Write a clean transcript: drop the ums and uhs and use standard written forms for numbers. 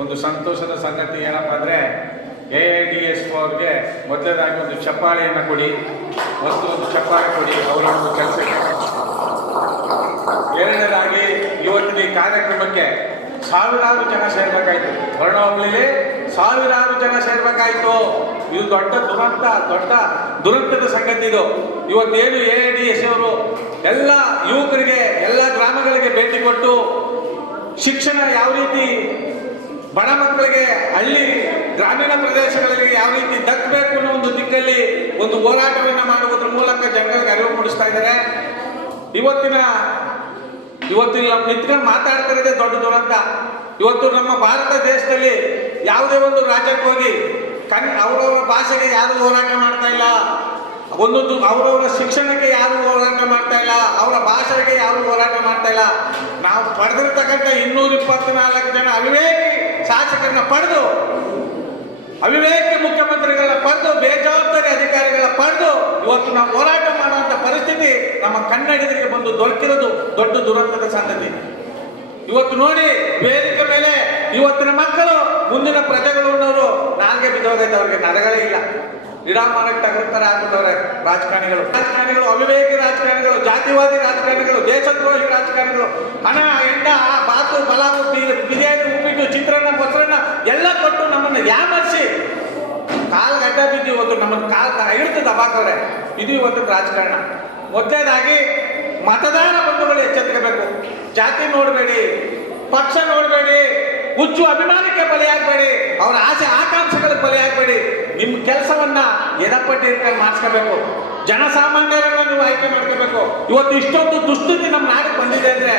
ಒಂದು ಸಂತೋಷದ ಸಂಗತಿ ಏನಪ್ಪ ಅಂದರೆ AIDS ಅವ್ರಿಗೆ ಮೊದಲನೇದಾಗಿ ಒಂದು ಚಪ್ಪಾಳೆಯನ್ನು ಕೊಡಿ, ಒಂದು ಚಪ್ಪಾಳೆ ಕೊಡಿ ಅವರ ಒಂದು ಕೆಲಸಕ್ಕೆ. ಎರಡನೇದಾಗಿ ಇವತ್ತಿನ ಈ ಕಾರ್ಯಕ್ರಮಕ್ಕೆ ಸಾವಿರಾರು ಜನ ಸೇರ್ಬೇಕಾಯ್ತು. ಹೊರಡೋಗ್ಲಿ ಸಾವಿರಾರು ಜನ ಸೇರ್ಬೇಕಾಯ್ತು. ಇದು ದೊಡ್ಡ ದುರಂತದ ಸಂಗತಿ. ಇದು ಇವತ್ತೇನು AIDS ಅವರು ಎಲ್ಲ ಯುವಕರಿಗೆ ಎಲ್ಲ ಗ್ರಾಮಗಳಿಗೆ ಭೇಟಿ ಕೊಟ್ಟು ಶಿಕ್ಷಣ ಯಾವ ರೀತಿ ಬಡ ಮಕ್ಕಳಿಗೆ ಹಳ್ಳಿ ಗ್ರಾಮೀಣ ಪ್ರದೇಶಗಳಿಗೆ ಯಾವ ರೀತಿ ದಕ್ಕಬೇಕು ಅನ್ನೋ ಒಂದು ದಿಕ್ಕಲ್ಲಿ ಒಂದು ಹೋರಾಟವನ್ನು ಮಾಡುವುದರ ಮೂಲಕ ಜನಗಳಿಗೆ ಅರಿವು ಮೂಡಿಸ್ತಾ ಇದ್ದಾರೆ. ಇವತ್ತು ನಾವು ನಿಂತ್ಕೊಂಡು ಮಾತಾಡ್ತಿರೋದೇ ದೊಡ್ಡ ದುರಂತ. ಇವತ್ತು ನಮ್ಮ ಭಾರತ ದೇಶದಲ್ಲಿ ಯಾವುದೇ ಒಂದು ರಾಜ್ಯಕ್ಕೆ ಹೋಗಿ ಅವರವರ ಭಾಷೆಗೆ ಯಾರು ಹೋರಾಟ ಮಾಡ್ತಾ ಇಲ್ಲ, ಒಂದೊಂದು ಅವರವರ ಶಿಕ್ಷಣಕ್ಕೆ ಯಾರು ಹೋರಾಟ ಮಾಡ್ತಾ ಇಲ್ಲ, ಅವರ ಭಾಷೆಗೆ ಯಾರು ಹೋರಾಟ ಮಾಡ್ತಾ ಇಲ್ಲ. ನಾವು ಪಡೆದಿರ್ತಕ್ಕಂಥ 224 ಜನ ಅವಿವೇಕಿ ಶಾಸಕರನ್ನ ಪಡೆದು, ಅವಿವೇಕಿ ಮುಖ್ಯಮಂತ್ರಿಗಳನ್ನ ಪಡೆದು, ಬೇಜವಾಬ್ದಾರಿ ಅಧಿಕಾರಿಗಳ ಪಡೆದು ಇವತ್ತು ನಾವು ಹೋರಾಟ ಮಾಡುವಂಥ ಪರಿಸ್ಥಿತಿ ನಮ್ಮ ಕನ್ನಡಿಗರಿಗೆ ಬಂದು ದೊರಕಿರೋದು ದೊಡ್ಡ ದುರಂತದ ಸಂಗತಿ. ಇವತ್ತು ನೋಡಿ ವೇದಿಕೆ ಮೇಲೆ ಇವತ್ತಿನ ಮಕ್ಕಳು ಮುಂದಿನ ಪ್ರಜೆಗಳು ಅನ್ನೋರು ನಾಲ್ಗೆ ಬಿದ್ದೋಗೈತೆ, ಅವ್ರಿಗೆ ನರಗಳೇ ಇಲ್ಲ. ನಿರಾಮಾನಕ್ಕೆ ತಗೊಳ್ತಾರೆ ಆಗ್ಬಿಟ್ಟವ್ರೆ ರಾಜಕಾರಣಿಗಳು. ಅವಿವೇಕಿ ರಾಜಕಾರಣಿಗಳು, ಜಾತಿವಾದಿ ರಾಜಕಾರಣಿಗಳು, ದೇಶದ್ರೋಹಿ ರಾಜಕಾರಣಿಗಳು. ಹಣ, ಎಂಡ, ಬಾತು, ಪಲಾವು, ಬಿರಿಯಾನಿ, ಉಪ್ಪಿಟ್ಟು, ಚಿತ್ರಾನ್ನ, ಮೊಸರನ್ನ ಎಲ್ಲ ಕೊಟ್ಟು ನಮ್ಮನ್ನು ಯಾಮರ್ಸಿ ಕಾಲು ಗಡ್ಡ ಬಿದ್ದು ಇವತ್ತು ನಮ್ಮನ್ನು ಕಾಲು ಹಿಡಿದು ದಬಾಕವ್ರೆ. ಇದು ಇವತ್ತು ರಾಜಕಾರಣ. ಮೊದಲನೇದಾಗಿ ಮತದಾರ ಬಂಧುಗಳು ಎಚ್ಚೆತ್ತಬೇಕು. ಜಾತಿ ನೋಡಬೇಡಿ, ಪಕ್ಷ ನೋಡಬೇಡಿ, ಹುಚ್ಚು ಅಭಿಮಾನಕ್ಕೆ ಬಲಿಯಾಗಬೇಡಿ, ಅವರ ಆಸೆ ಆಕಾಂಕ್ಷೆಗಳಿಗೆ ಬಲಿಯಾಗಬೇಡಿ. ನಿಮ್ಮ ಕೆಲಸವನ್ನ ಎದಪಟ್ಟಿ ಇಟ್ಕೊಂಡು ಮಾಡಿಸ್ಕೋಬೇಕು. ಜನಸಾಮಾನ್ಯರನ್ನ ನೀವು ಆಯ್ಕೆ ಮಾಡ್ಕೋಬೇಕು. ಇವತ್ತು ಇಷ್ಟೊಂದು ದುಸ್ಥಿತಿ ನಮ್ಮ ನಾಡಿಗೆ ಬಂದಿದೆ ಅಂದ್ರೆ